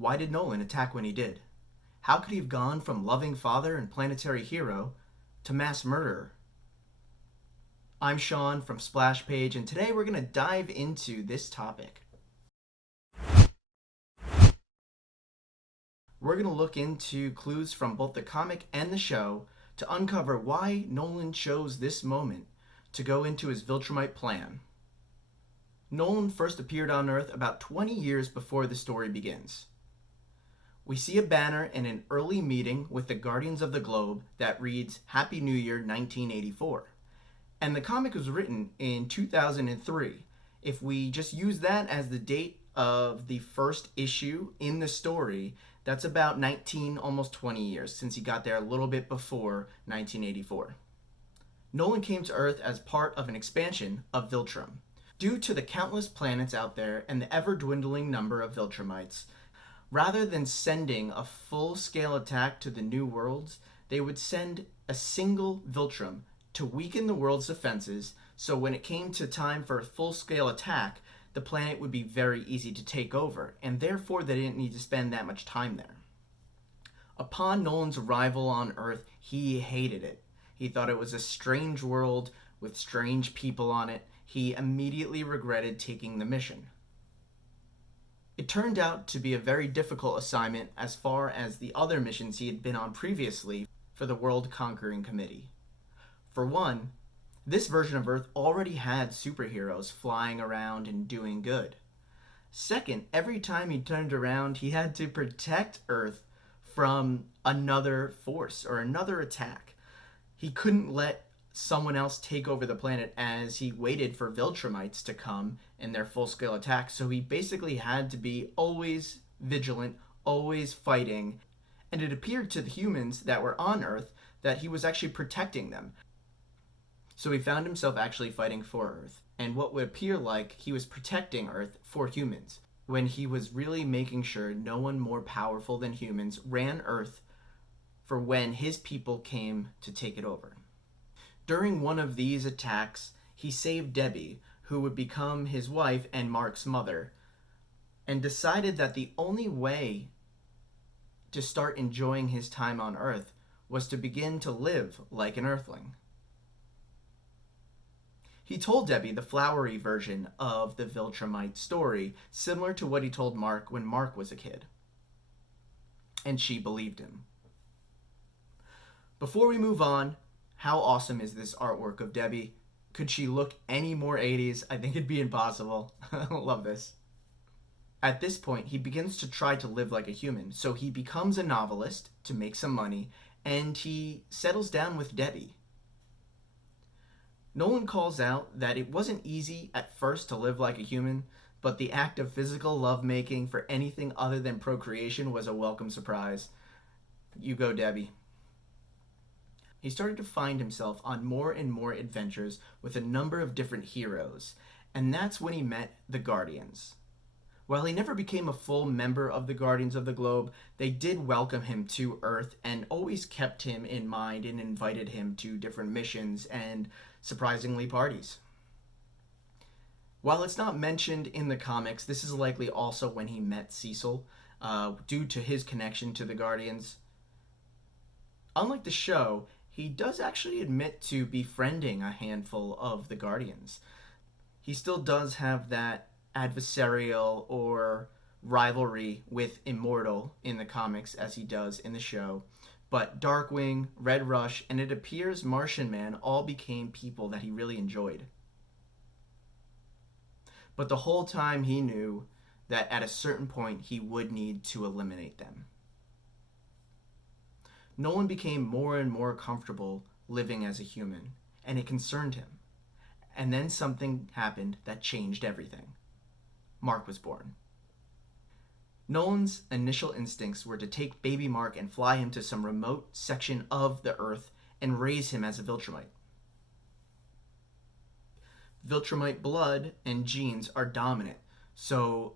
Why did Nolan attack when he did? How could he have gone from loving father and planetary hero to mass murderer? I'm Sean from Splash Page, and today we're going to dive into this topic. We're going to look into clues from both the comic and the show to uncover why Nolan chose this moment to go into his Viltrumite plan. Nolan first appeared on Earth about 20 years before the story begins. We see a banner in an early meeting with the Guardians of the Globe that reads, Happy New Year 1984. And the comic was written in 2003. If we just use that as the date of the first issue in the story, that's about 19, almost 20 years, since he got there a little bit before 1984. Nolan came to Earth as part of an expansion of Viltrum. Due to the countless planets out there and the ever-dwindling number of Viltrumites, rather than sending a full-scale attack to the New Worlds, they would send a single Viltrum to weaken the world's defenses, so when it came to time for a full-scale attack, the planet would be very easy to take over, and therefore they didn't need to spend that much time there. Upon Nolan's arrival on Earth, he hated it. He thought it was a strange world with strange people on it. He immediately regretted taking the mission. It turned out to be a very difficult assignment as far as the other missions he had been on previously for the World Conquering Committee. For one, this version of Earth already had superheroes flying around and doing good. Second, every time he turned around, he had to protect Earth from another force or another attack. He couldn't let someone else take over the planet as he waited for Viltrumites to come in their full-scale attack, so he basically had to be always vigilant, always fighting, and it appeared to the humans that were on Earth that he was actually protecting them. So he found himself actually fighting for Earth, and what would appear like he was protecting Earth for humans, when he was really making sure no one more powerful than humans ran Earth for when his people came to take it over. During one of these attacks, he saved Debbie, who would become his wife and Mark's mother, and decided that the only way to start enjoying his time on Earth was to begin to live like an Earthling. He told Debbie the flowery version of the Viltrumite story, similar to what he told Mark when Mark was a kid. And she believed him. Before we move on, how awesome is this artwork of Debbie? Could she look any more 80s? I think it'd be impossible. Love this. At this point, he begins to try to live like a human, so he becomes a novelist to make some money, and he settles down with Debbie. Nolan calls out that it wasn't easy at first to live like a human, but the act of physical lovemaking for anything other than procreation was a welcome surprise. You go, Debbie. He started to find himself on more and more adventures with a number of different heroes, and that's when he met the Guardians. While he never became a full member of the Guardians of the Globe, they did welcome him to Earth and always kept him in mind and invited him to different missions and, surprisingly, parties. While it's not mentioned in the comics, this is likely also when he met Cecil, due to his connection to the Guardians. Unlike the show, he does actually admit to befriending a handful of the Guardians. He still does have that adversarial or rivalry with Immortal in the comics as he does in the show, but Darkwing, Red Rush, and it appears Martian Man all became people that he really enjoyed. But the whole time he knew that at a certain point he would need to eliminate them. Nolan became more and more comfortable living as a human, and it concerned him. And then something happened that changed everything. Mark was born. Nolan's initial instincts were to take baby Mark and fly him to some remote section of the Earth and raise him as a Viltrumite. Viltrumite blood and genes are dominant, so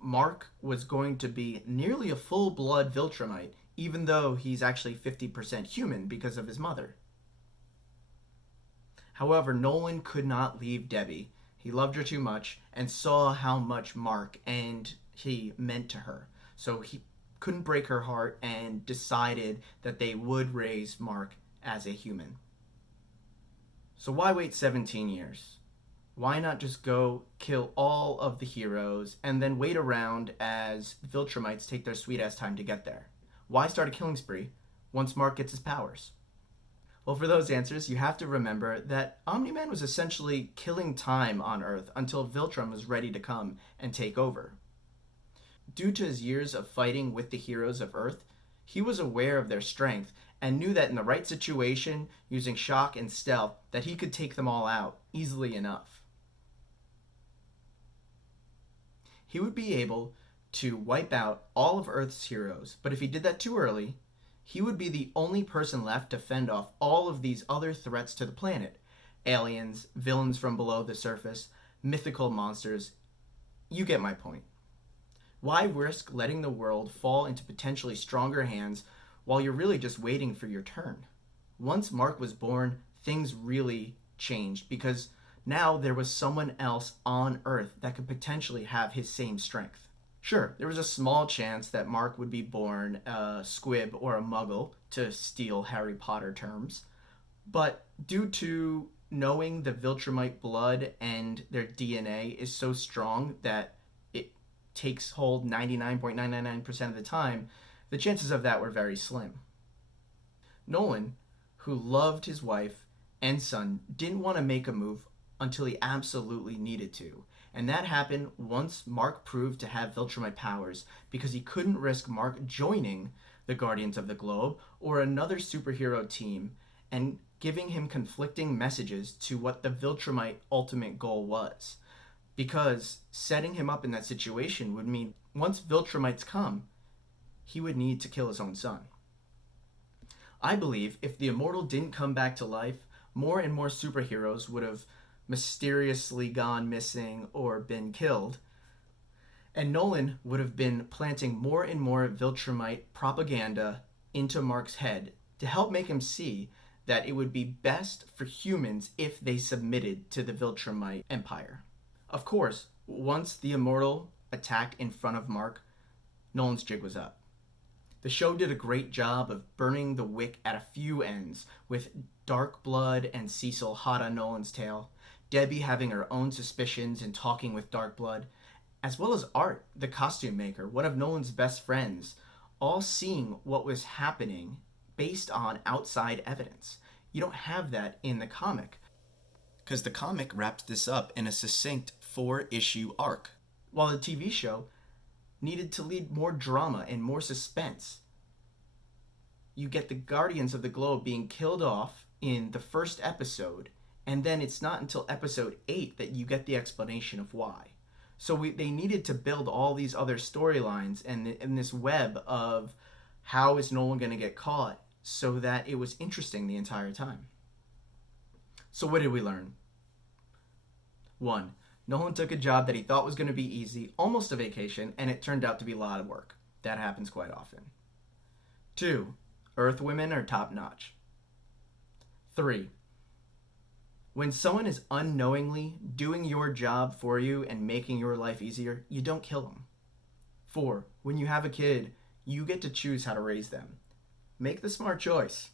Mark was going to be nearly a full-blood Viltrumite, even though he's actually 50% human because of his mother. However, Nolan could not leave Debbie. He loved her too much and saw how much Mark and he meant to her. so he couldn't break her heart and decided that they would raise Mark as a human. So why wait 17 years? Why not just go kill all of the heroes and then wait around as Viltrumites take their sweet ass time to get there? Why start a killing spree once Mark gets his powers? Well, for those answers, you have to remember that Omni-Man was essentially killing time on Earth until Viltrum was ready to come and take over. Due to his years of fighting with the heroes of Earth, he was aware of their strength and knew that in the right situation, using shock and stealth, that he could take them all out easily enough. He would be able to wipe out all of Earth's heroes, but if he did that too early, he would be the only person left to fend off all of these other threats to the planet. Aliens, villains from below the surface, mythical monsters. You get my point. Why risk letting the world fall into potentially stronger hands while you're really just waiting for your turn? Once Mark was born, things really changed because now there was someone else on Earth that could potentially have his same strength. Sure, there was a small chance that Mark would be born a squib or a muggle, to steal Harry Potter terms, but due to knowing the Viltrumite blood and their DNA is so strong that it takes hold 99.999% of the time, the chances of that were very slim. Nolan, who loved his wife and son, didn't want to make a move until he absolutely needed to. And that happened once Mark proved to have Viltrumite powers, because he couldn't risk Mark joining the Guardians of the Globe or another superhero team and giving him conflicting messages to what the Viltrumite ultimate goal was. Because setting him up in that situation would mean once Viltrumites come, he would need to kill his own son. I believe if the Immortal didn't come back to life, more and more superheroes would have mysteriously gone missing or been killed, and Nolan would have been planting more and more Viltrumite propaganda into Mark's head to help make him see that it would be best for humans if they submitted to the Viltrumite Empire. Of course, once the Immortal attacked in front of Mark, Nolan's jig was up. The show did a great job of burning the wick at a few ends, with Darkblood and Cecil hot on Nolan's tail, Debbie having her own suspicions and talking with Darkblood, as well as Art, the costume maker, one of Nolan's best friends, all seeing what was happening based on outside evidence. You don't have that in the comic, because the comic wrapped this up in a succinct 4-issue arc, while the TV show needed to lead more drama and more suspense. You get the Guardians of the Globe being killed off in the first episode, and then it's not until episode 8 that you get the explanation of why. So they needed to build all these other storylines and this web of how is Nolan going to get caught, so that it was interesting the entire time. So what did we learn? 1. Nolan took a job that he thought was going to be easy, almost a vacation, and it turned out to be a lot of work. That happens quite often. 2. Earth women are top notch. 3. When someone is unknowingly doing your job for you and making your life easier, you don't kill them. 4. When you have a kid, you get to choose how to raise them. Make the smart choice.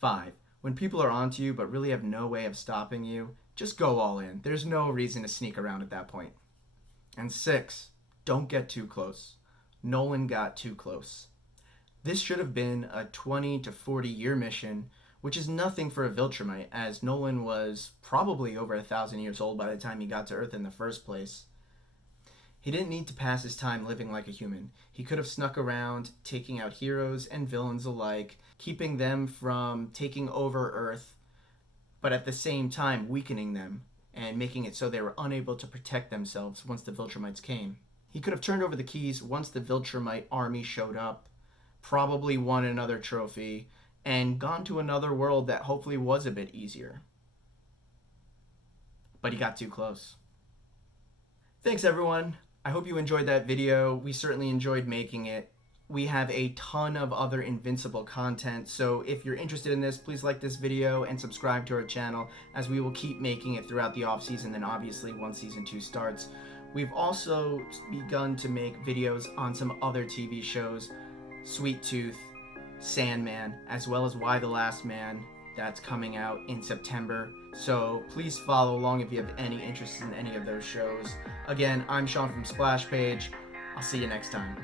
5. When people are onto you but really have no way of stopping you, just go all in. There's no reason to sneak around at that point. And 6. Don't get too close. Nolan got too close. This should have been a 20 to 40 year mission, which is nothing for a Viltrumite, as Nolan was probably over 1,000 years old by the time he got to Earth in the first place. He didn't need to pass his time living like a human. He could have snuck around, taking out heroes and villains alike, keeping them from taking over Earth, but at the same time weakening them and making it so they were unable to protect themselves once the Viltrumites came. He could have turned over the keys once the Viltrumite army showed up, probably won another trophy, and gone to another world that hopefully was a bit easier. But he got too close. Thanks everyone. I hope you enjoyed that video. We certainly enjoyed making it. We have a ton of other Invincible content, so if you're interested in this, please like this video and subscribe to our channel, as we will keep making it throughout the off-season, and obviously once Season 2 starts. We've also begun to make videos on some other TV shows, Sweet Tooth, Sandman, as well as Why the Last Man, that's coming out in September. So please follow along if you have any interest in any of those shows. Again, I'm Sean from Splash Page. I'll see you next time.